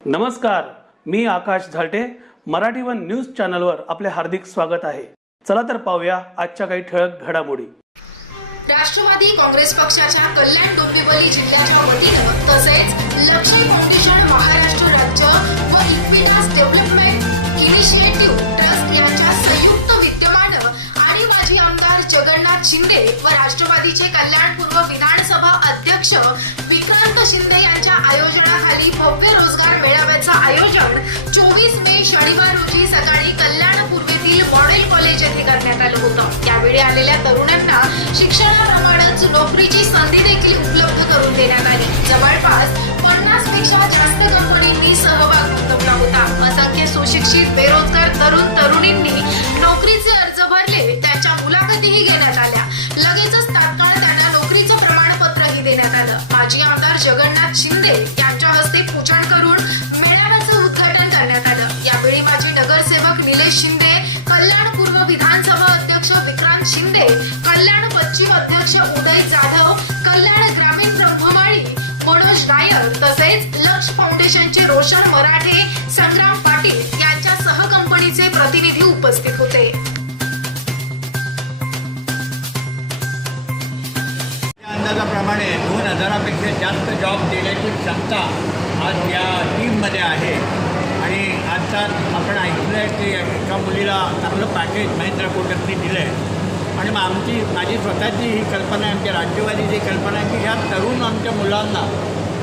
नमस्कार मी Akash Zalte. Marathi one news चॅनलवर आपले हार्दिक स्वागत आहे. चला तर पाहूया आजच्या काही ठळक घडामोडी. राष्ट्रवादी काँग्रेस पक्षाच्या कल्याण डोंबिवली जिल्ह्याच्या वतीनं तसेच लक्ष्मी फाउंडेशन महाराष्ट्र राज्य व इक्विटास डेव्हलपमेंट इनिशिएटिव्ह ट्रस्ट यांच्या संयुक्त विद्यमानं आणि माजी आमदार जगन्नाथ शिंदे व राष्ट्रवादीचे कल्याणपूर्व विधानसभा अध्यक्ष विक्रांत शिंदे यांच्या आयोजनाखाली भव्य रोजगार मेळाव्याचं आयोजन चोवीस मे शनिवार रोजी सकाळी कल्याण पूर्वेतील मॉडेल कॉलेज येथे करण्यात आलं होतं. त्यावेळी आलेल्या तरुणांना शिक्षणाप्रमाणेच नोकरीची संधी देखील उपलब्ध करून देण्यात आली. जवळपास पन्नासपेक्षा जास्त कंपनींनी सहभाग नोंदवला होता. असंख्य सुशिक्षित बेरोजगार तरुण तरुणींनी नोकरीचे अर्ज भरले त्याच्या मुलाखतीही घेण्यात आल्या. जगन्नाथ शिंदे यांच्या हस्ते पूजन करून मेळाव्याचं उद्घाटन करण्यात आलं. यावेळी माजी नगरसेवक निलेश शिंदे कल्याण पूर्व विधानसभा अध्यक्ष विक्रांत शिंदे कल्याण पश्चिम अध्यक्ष उदय जाधव कल्याण ग्रामीण ब्रह्ममाळी मनोज नायर तसेच लक्ष फाउंडेशनचे रोशन मराठे संग्राम पाटील यांच्या सह कंपनीचे प्रतिनिधी उपस्थित होते. अंदाजाप्रमाणे हजारापेक्षा जास्त जॉब देण्याची क्षमता आज या टीममध्ये आहे. आणि आता आपण ऐकलं आहे की एका मुलीला चांगलं पॅकेज महेंद्र कोटकनी दिलं आहे आणि मग आमची माझी स्वतःची ही कल्पना आहे आमच्या राज्यवादीची कल्पना आहे की ह्या तरुण आमच्या मुलांना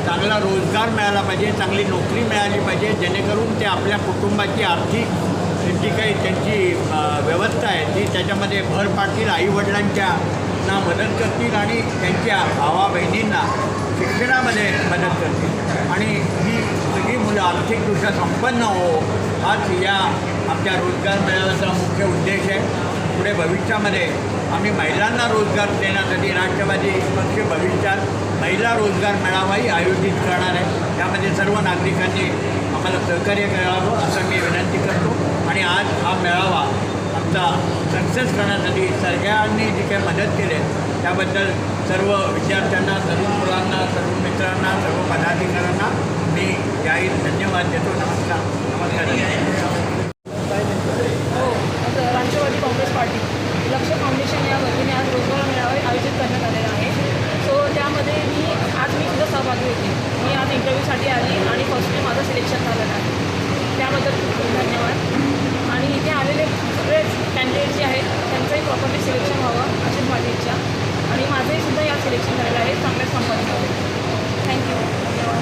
चांगला रोजगार मिळाला पाहिजे चांगली नोकरी मिळाली पाहिजे जेणेकरून ते आपल्या कुटुंबाची आर्थिक जी काही त्यांची व्यवस्था आहे ती त्याच्यामध्ये भर पाडतील आईवडिलांच्या ना मदत करतील आणि त्यांच्या भावा बहिणींना शिक्षणामध्ये मदत करतील. आणि ही सगळी मुलं आर्थिकदृष्ट्या संपन्न हो हाच या आमच्या रोजगार मेळाव्याचा मुख्य उद्देश आहे. पुढे भविष्यामध्ये आम्ही महिलांना रोजगार देण्यासाठी राष्ट्रवादी पक्ष भविष्यात महिला रोजगार मेळावाही आयोजित करणार आहे. त्यामध्ये सर्व नागरिकांनी आम्हाला सहकार्य करावं असं मी विनंती करतो. आणि आज हा मेळावा आमचा सक्सेस करण्यासाठी सगळ्यांनी जी काही मदत केली आहे त्याबद्दल सर्व विद्यार्थ्यांना तरुण मुलांना तरुण मित्रांना सर्व पदाधिकाऱ्यांना मी जाहीर धन्यवाद देतो. नमस्कार. नमस्कार. हो आता राष्ट्रवादी काँग्रेस पार्टी लक्ष फाउंडेशन या वतीने आज रोजगार मेळावा आयोजित करण्यात आलेला आहे. सो त्यामध्ये मी आज मी सुद्धा सहभागी होते. मी आज इंटरव्ह्यूसाठी आली आणि फर्स्ट माझं सिलेक्शन झालं आहे त्याबद्दल धन्यवाद आणि इथे आलेले सगळेच कॅन्डिडेट जे आहेत त्यांचंही प्रॉपरली सिलेक्शन व्हावं अशीच माझी इच्छा आणि माझंही सुद्धा यात सिलेक्शन झालेलं आहे चांगल्याच कंपनीमध्ये थँक्यू धन्यवाद